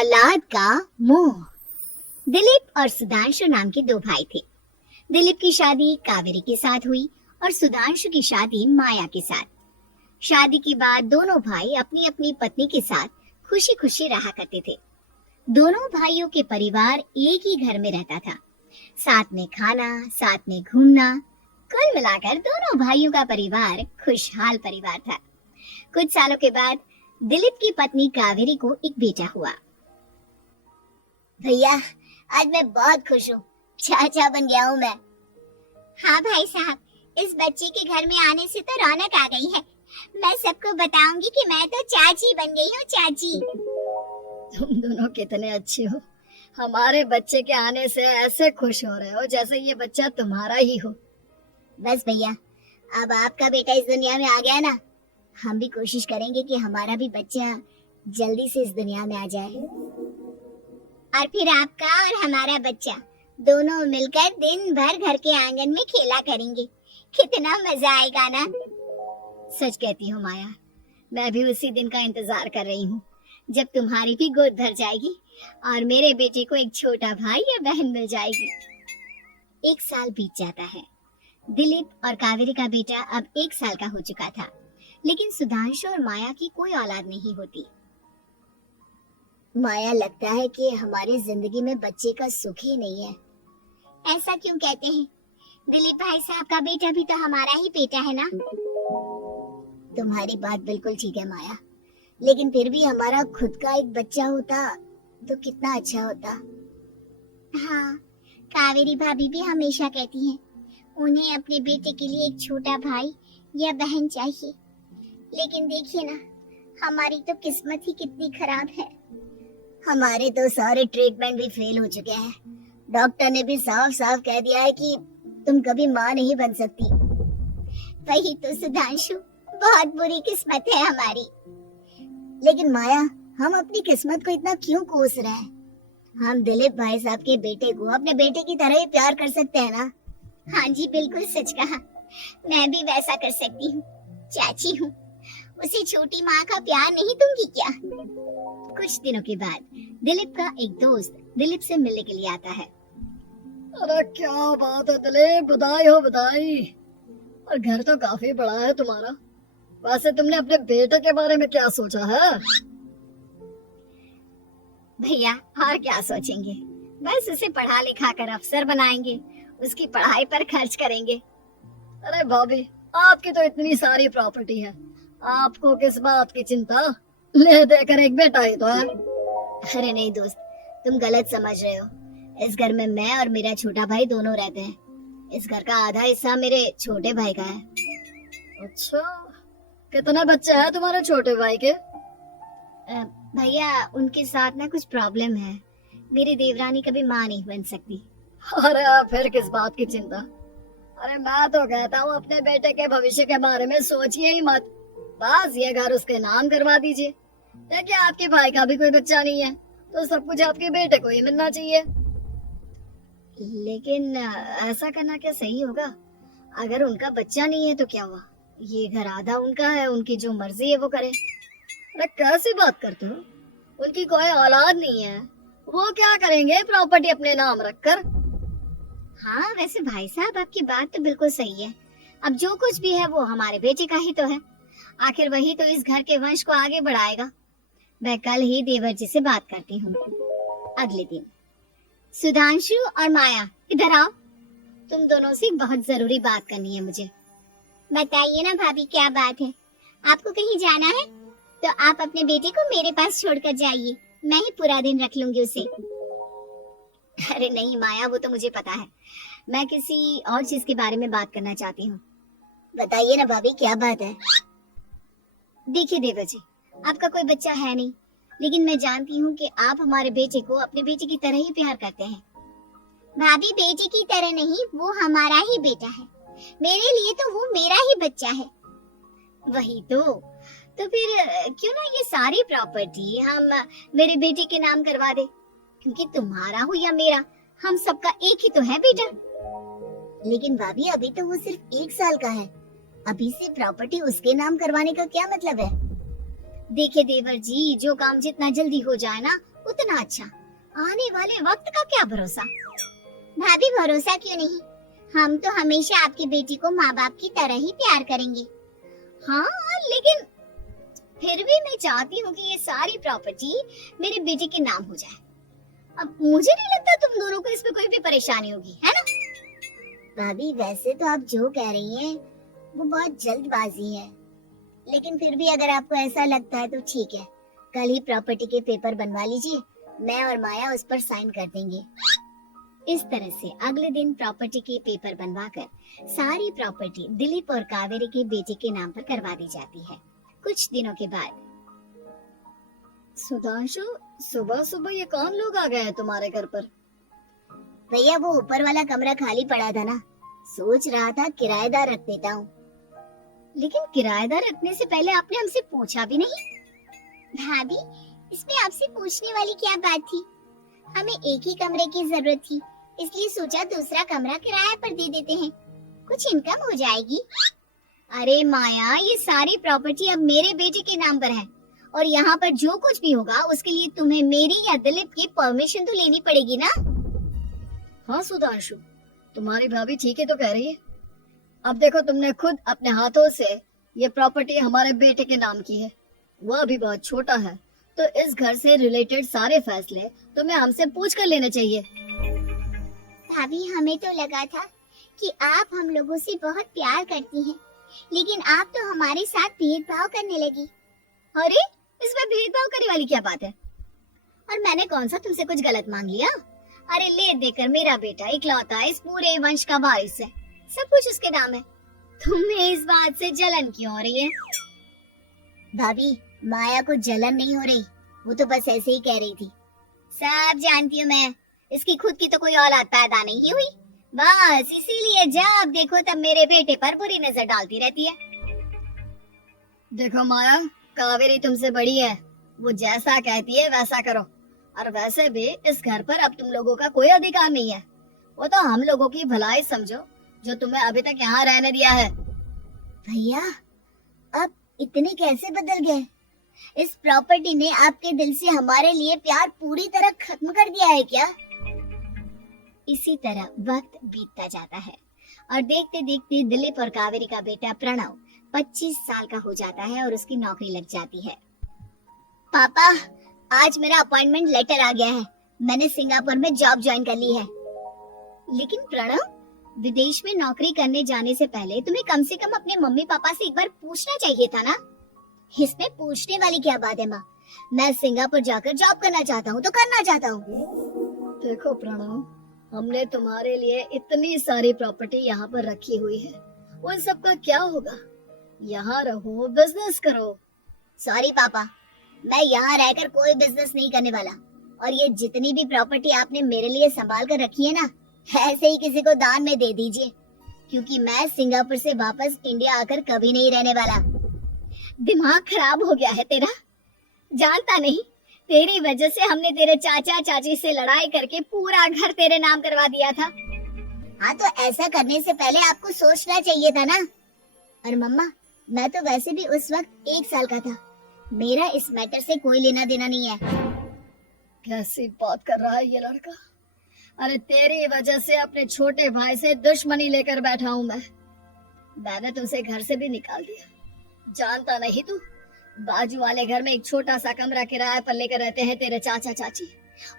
औलाद का मोह। दिलीप और सुधांशु नाम के दो भाई थे। दिलीप की शादी कावेरी के साथ हुई और सुधांशु की शादी माया के साथ। शादी के बाद दोनों भाई अपनी अपनी पत्नी के साथ खुशी खुशी रहा करते थे। दोनों भाइयों के परिवार एक ही घर में रहता था। साथ में खाना, साथ में घूमना, कुल मिलाकर दोनों भाइयों का परिवार खुशहाल परिवार था। कुछ सालों के बाद दिलीप की पत्नी कावेरी को एक बेटा हुआ। भैया, आज मैं बहुत खुश हूँ। चाचा बन गया हूँ मैं। हाँ भाई साहब, इस बच्चे के घर में आने से तो रौनक आ गई है। मैं सबको बताऊंगी कि मैं तो चाची बन गई हूँ, चाची। तुम दोनों कितने अच्छे हो। हमारे बच्चे के आने से ऐसे खुश हो रहे हो जैसे ये बच्चा तुम्हारा ही हो। बस भैया, अब आपका बेटा इस दुनिया में आ गया ना, हम भी कोशिश करेंगे कि हमारा भी बच्चा जल्दी से इस दुनिया में आ जाए। और फिर आपका और हमारा बच्चा दोनों मिलकर दिन भर घर के आंगन में खेला करेंगे। कितना मजा आएगा ना। सच कहती हूँ माया, मैं भी उसी दिन का इंतजार कर रही हूँ जब तुम्हारी भी गोद भर जाएगी और मेरे बेटे को एक छोटा भाई या बहन मिल जाएगी। एक साल बीत जाता है। दिलीप और कावेरी का बेटा अब 1 साल का हो चुका था, लेकिन सुधांशु और माया की कोई औलाद नहीं होती। माया, लगता है कि हमारी जिंदगी में बच्चे का सुख ही नहीं है। ऐसा क्यों कहते हैं? दिलीप भाई साहब का बेटा भी तो हमारा ही बेटा है ना। तुम्हारी बात बिल्कुल ठीक है माया, लेकिन फिर भी हमारा खुद का एक बच्चा होता तो कितना अच्छा होता। हाँ, कावेरी भाभी भी हमेशा कहती हैं उन्हें अपने बेटे के लिए एक छोटा भाई या बहन चाहिए। लेकिन देखिए ना, हमारी तो किस्मत ही कितनी खराब है। हमारे तो सारे ट्रीटमेंट भी फेल हो चुके हैं। डॉक्टर ने भी साफ साफ कह दिया है कि तुम कभी माँ नहीं बन सकती। वही तो सुधांशु, बहुत बुरी किस्मत है हमारी। लेकिन माया, हम अपनी किस्मत को इतना क्यों कोस रहे हैं? हम दिलीप भाई साहब के बेटे को अपने बेटे की तरह ही प्यार कर सकते हैं ना। हाँ जी, बिल्कुल सच कहा। मैं भी वैसा कर सकती हूँ। चाची हूँ, उसे छोटी माँ का प्यार नहीं दूंगी क्या? कुछ दिनों के बाद दिलीप का एक दोस्त दिलीप से मिलने के लिए आता है। अरे क्या बात है दिलीप, बधाई हो बधाई। और घर तो काफी बड़ा है तुम्हारा। वैसे तुमने अपने बेटे के बारे में क्या सोचा है? भैया, और क्या सोचेंगे, बस उसे पढ़ा लिखा कर अफसर बनाएंगे, उसकी पढ़ाई पर खर्च करेंगे। अरे भाभी, आपकी तो इतनी सारी प्रॉपर्टी है, आपको किस बात की चिंता? ले देकर एक बेटा ही तो है। अरे नहीं दोस्त, तुम गलत समझ रहे हो। इस घर में मैं और मेरा छोटा भाई दोनों रहते हैं। इस घर का आधा हिस्सा मेरे छोटे भाई का है। अच्छा, कितने बच्चे हैं तुम्हारे छोटे भाई के? भैया, उनके साथ ना कुछ प्रॉब्लम है। मेरी देवरानी कभी माँ नहीं बन सकती। अरे फिर किस बात की चिंता? अरे मैं तो कहता हूँ अपने बेटे के भविष्य के बारे में सोचिए ही मत। बस ये घर उसके नाम करवा दीजिए। देखिए, आपके भाई का भी कोई बच्चा नहीं है तो सब कुछ आपके बेटे को ही मिलना चाहिए। लेकिन ऐसा करना क्या सही होगा? अगर उनका बच्चा नहीं है तो क्या हुआ? ये घर आधा उनका है, उनकी जो मर्जी है वो करे। अरे कैसी बात करते हो? उनकी कोई औलाद नहीं है, वो क्या करेंगे प्रॉपर्टी अपने नाम रखकर? हाँ, वैसे भाई साहब आपकी बात तो बिल्कुल सही है। अब जो कुछ भी है वो हमारे बेटे का ही तो है। आखिर वही तो इस घर के वंश को आगे बढ़ाएगा। मैं कल ही देवर जी से बात करती हूँ। अगले दिन सुधांशु और माया, इधर आओ। तुम दोनों से बहुत जरूरी बात करनी है मुझे। बताइए ना भाभी, क्या बात है? आपको कहीं जाना है तो आप अपने बेटे को मेरे पास छोड़कर जाइए। मैं ही पूरा दिन रख लूंगी उसे। अरे नहीं माया, वो तो मुझे पता है। मैं किसी और चीज के बारे में बात करना चाहती हूँ। बताइए ना भाभी, क्या बात है? देखिए देवर जी, आपका कोई बच्चा है नहीं, लेकिन मैं जानती हूँ कि आप हमारे बेटे को अपने बेटे की तरह ही प्यार करते हैं। भाभी, बेटे की तरह नहीं, वो हमारा ही बेटा है। मेरे लिए तो वो मेरा ही बच्चा है। वही तो फिर क्यों ना ये सारी प्रॉपर्टी हम मेरे बेटे के नाम करवा दे, क्योंकि तुम्हारा हो या मेरा, हम सबका एक ही तो है बेटा। लेकिन भाभी, अभी तो वो सिर्फ 1 साल का है। अभी से प्रॉपर्टी उसके नाम करवाने का क्या मतलब है? देखिए देवर जी, जो काम जितना जल्दी हो जाए ना उतना अच्छा। आने वाले वक्त का क्या भरोसा। भाभी भरोसा क्यों नहीं, हम तो हमेशा आपकी बेटी को माँ बाप की तरह ही प्यार करेंगे। हाँ लेकिन फिर भी मैं चाहती हूँ कि ये सारी प्रॉपर्टी मेरी बेटी के नाम हो जाए। अब मुझे नहीं लगता तुम दोनों को इसमें कोई भी परेशानी होगी, है ना? भाभी वैसे तो आप जो कह रही हैं वो बहुत जल्दबाजी है, लेकिन फिर भी अगर आपको ऐसा लगता है तो ठीक है, कल ही प्रॉपर्टी के पेपर बनवा लीजिए, मैं और माया उस पर साइन कर देंगे। इस तरह से अगले दिन प्रॉपर्टी के पेपर बनवाकर सारी प्रॉपर्टी दिलीप और कावेरी के बेटे के नाम पर करवा दी जाती है। कुछ दिनों के बाद सुधांशु, सुबह सुबह ये कौन लोग आ गए हैं तुम्हारे घर पर? भैया वो ऊपर वाला कमरा खाली पड़ा था ना, सोच रहा था किराएदार रख देता हूँ। लेकिन किराएदार रखने से पहले आपने हमसे पूछा भी नहीं। भाभी इसमें आपसे पूछने वाली क्या बात थी, हमें एक ही कमरे की जरूरत थी, इसलिए सोचा दूसरा कमरा किराए पर दे देते हैं, कुछ इनकम हो जाएगी। अरे माया, ये सारी प्रॉपर्टी अब मेरे बेटे के नाम पर है और यहाँ पर जो कुछ भी होगा उसके लिए तुम्हें मेरी या दिलीप की परमिशन तो लेनी पड़ेगी ना। हाँ सुधांशु, तुम्हारी भाभी ठीक है तो कह रही है। अब देखो, तुमने खुद अपने हाथों से ये प्रॉपर्टी हमारे बेटे के नाम की है, वो अभी बहुत छोटा है, तो इस घर से रिलेटेड सारे फैसले तुम्हें हमसे पूछ कर लेने चाहिए। भाभी हमें तो लगा था कि आप हम लोगों से बहुत प्यार करती हैं, लेकिन आप तो हमारे साथ भेदभाव करने लगी। अरे इसमें भेदभाव करने वाली क्या बात है? और मैंने कौन सा तुमसे कुछ गलत मांग लिया? अरे ले देकर मेरा बेटा इकलौता इस पूरे वंश का वारिस है, सब कुछ उसके नाम है, तुम्हें इस बात से जलन क्यों हो रही है? भाभी माया को जलन नहीं हो रही, वो तो बस ऐसे ही कह रही थी। सब जानती हूँ मैं, इसकी खुद की तो कोई औलाद पैदा नहीं हुई, बस इसीलिए जब देखो तब मेरे बेटे पर बुरी नजर डालती रहती है। देखो माया, कावेरी तुमसे बड़ी है, वो जैसा कहती है वैसा करो। और वैसे भी इस घर पर अब तुम लोगों का कोई अधिकार नहीं है, वो तो हम लोगों की भलाई समझो जो तुम्हें अभी तक यहाँ रहने दिया है। भैया अब इतने कैसे बदल गए? इस प्रॉपर्टी ने आपके दिल से हमारे लिए प्यार पूरी तरह खत्म कर दिया है क्या? इसी तरह वक्त बीतता जाता है और देखते देखते दिलीप और कावेरी का बेटा प्रणव 25 साल का हो जाता है और उसकी नौकरी लग जाती है। पापा आज मेरा अपॉइंटमेंट लेटर आ गया है, मैंने सिंगापुर में जॉब ज्वाइन कर ली है। लेकिन प्रणव, विदेश में नौकरी करने जाने से पहले तुम्हें कम से कम अपने मम्मी पापा से एक बार पूछना चाहिए था ना। इसमें पूछने वाली क्या बात है माँ, मैं सिंगापुर जाकर जॉब करना चाहता हूँ तो करना चाहता हूँ। देखो प्रणव, हमने तुम्हारे लिए इतनी सारी प्रॉपर्टी यहाँ पर रखी हुई है, उन सब का क्या होगा? यहाँ रहो, बिजनेस करो। सॉरी पापा, मैं यहाँ रहकर कोई बिजनेस नहीं करने वाला, और ये जितनी भी प्रॉपर्टी आपने मेरे लिए संभाल कर रखी है ना, ऐसे ही किसी को दान में दे दीजिए, क्योंकि मैं सिंगापुर से वापस इंडिया आकर कभी नहीं रहने वाला। दिमाग खराब हो गया है तेरा? जानता नहीं, तेरी वजह से हमने तेरे चाचा चाची से लड़ाई करके पूरा घर तेरे नाम करवा दिया था। हाँ तो ऐसा करने से पहले आपको सोचना चाहिए था ना। और मम्मा, मैं तो वैसे भी उस वक्त 1 साल का था, मेरा इस मैटर से कोई लेना देना नहीं है। कैसी बात कर रहा है ये लड़का? अरे तेरी वजह से अपने छोटे भाई से दुश्मनी लेकर बैठा हूँ मैंने तो उसे घर से भी निकाल दिया। जानता नहीं तू, बाजू वाले घर में एक छोटा सा कमरा किराए पर लेकर रहते हैं तेरे चाचा चाची,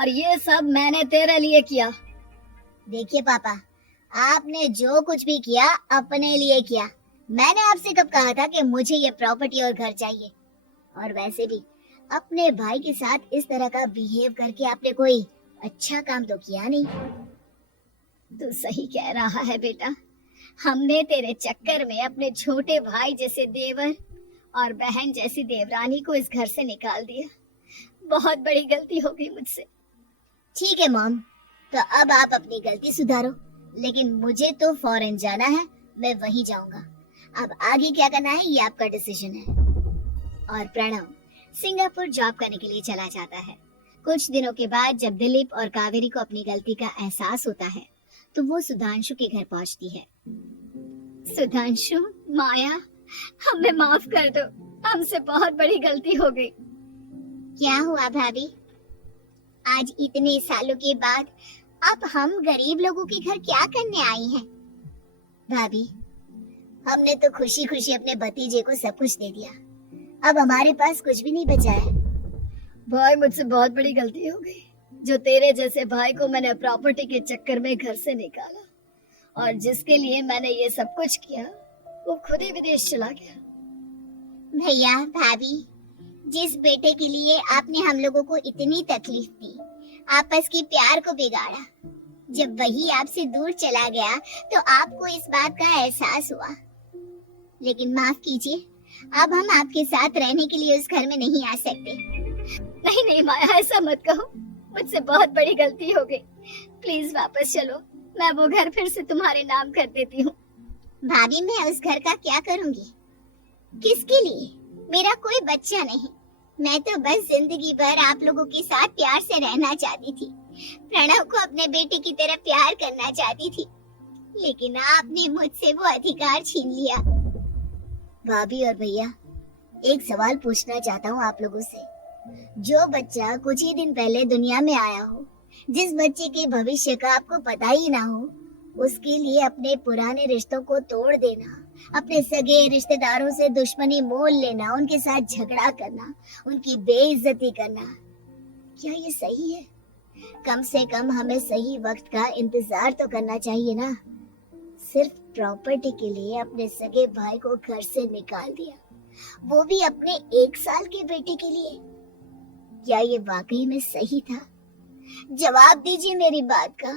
और ये सब मैंने तेरे लिए किया। देखिए पापा, आपने जो कुछ भी किया अपने लिए किया, मैंने आपसे कब कहा था कि मुझे ये प्रॉपर्टी और घर चाहिए? और वैसे भी अपने भाई के साथ इस तरह का बिहेव करके आपने कोई अच्छा काम तो किया नहीं। तू सही कह रहा है बेटा, हमने तेरे चक्कर में अपने छोटे भाई जैसे देवर और बहन जैसी देवरानी को इस घर से निकाल दिया। बहुत बड़ी गलती हो गई मुझसे। ठीक है मॉम, तो अब आप अपनी गलती सुधारो, लेकिन मुझे तो फॉरेन जाना है, मैं वहीं जाऊंगा। अब आगे क्या करना है ये आपका डिसीजन है। और प्रणव सिंगापुर जॉब करने के लिए चला जाता है। कुछ दिनों के बाद जब दिलीप और कावेरी को अपनी गलती का एहसास होता है तो वो सुधांशु के घर पहुंचती है। सुधांशु, माया, हमें माफ कर दो, हमसे बहुत बड़ी गलती हो गई। क्या हुआ भाभी? आज इतने सालों के बाद अब हम गरीब लोगों के घर क्या करने आई हैं? भाभी, हमने तो खुशी खुशी अपने भतीजे को सब कुछ दे दिया, अब हमारे पास कुछ भी नहीं बचा है। भाई मुझसे बहुत बड़ी गलती हो गई, जो तेरे जैसे भाई को मैंने प्रॉपर्टी के चक्कर में घर से निकाला, और जिसके लिए मैंने ये सब कुछ किया वो खुद ही विदेश चला गया। भैया भाभी, जिस बेटे के लिए आपने हम लोगों को इतनी तकलीफ दी, आपस के प्यार को बिगाड़ा, जब वही आपसे दूर चला गया तो आपको इस बात का एहसास हुआ। लेकिन माफ कीजिए, अब हम आपके साथ रहने के लिए उस घर में नहीं आ सकते। नहीं नहीं माया, ऐसा मत कहो, मुझसे बहुत बड़ी गलती हो गई, प्लीज वापस चलो, मैं वो घर फिर से तुम्हारे नाम कर देती हूँ। भाभी, मैं उस घर का क्या करूंगी? किसके लिए? मेरा कोई बच्चा नहीं, मैं तो बस जिंदगी भर आप लोगों के साथ प्यार से रहना चाहती थी, प्रणव को अपने बेटे की तरह प्यार करना चाहती थी, लेकिन आपने मुझसे वो अधिकार छीन लिया। भाभी और भैया, एक सवाल पूछना चाहता हूँ आप लोगों से। जो बच्चा कुछ ही दिन पहले दुनिया में आया हो, जिस बच्चे के भविष्य का आपको पता ही ना हो, उसके लिए अपने पुराने रिश्तों को तोड़ देना, अपने सगे रिश्तेदारों से दुश्मनी मोल लेना, उनके साथ झगड़ा करना, उनकी बेइज्जती करना, क्या ये सही है? कम से कम हमें सही वक्त का इंतजार तो करना चाहिए ना। सिर्फ प्रॉपर्टी के लिए अपने सगे भाई को घर से निकाल दिया, वो भी अपने 1 साल के बेटे के लिए। क्या ये वाकई में सही था? जवाब दीजिए मेरी बात का।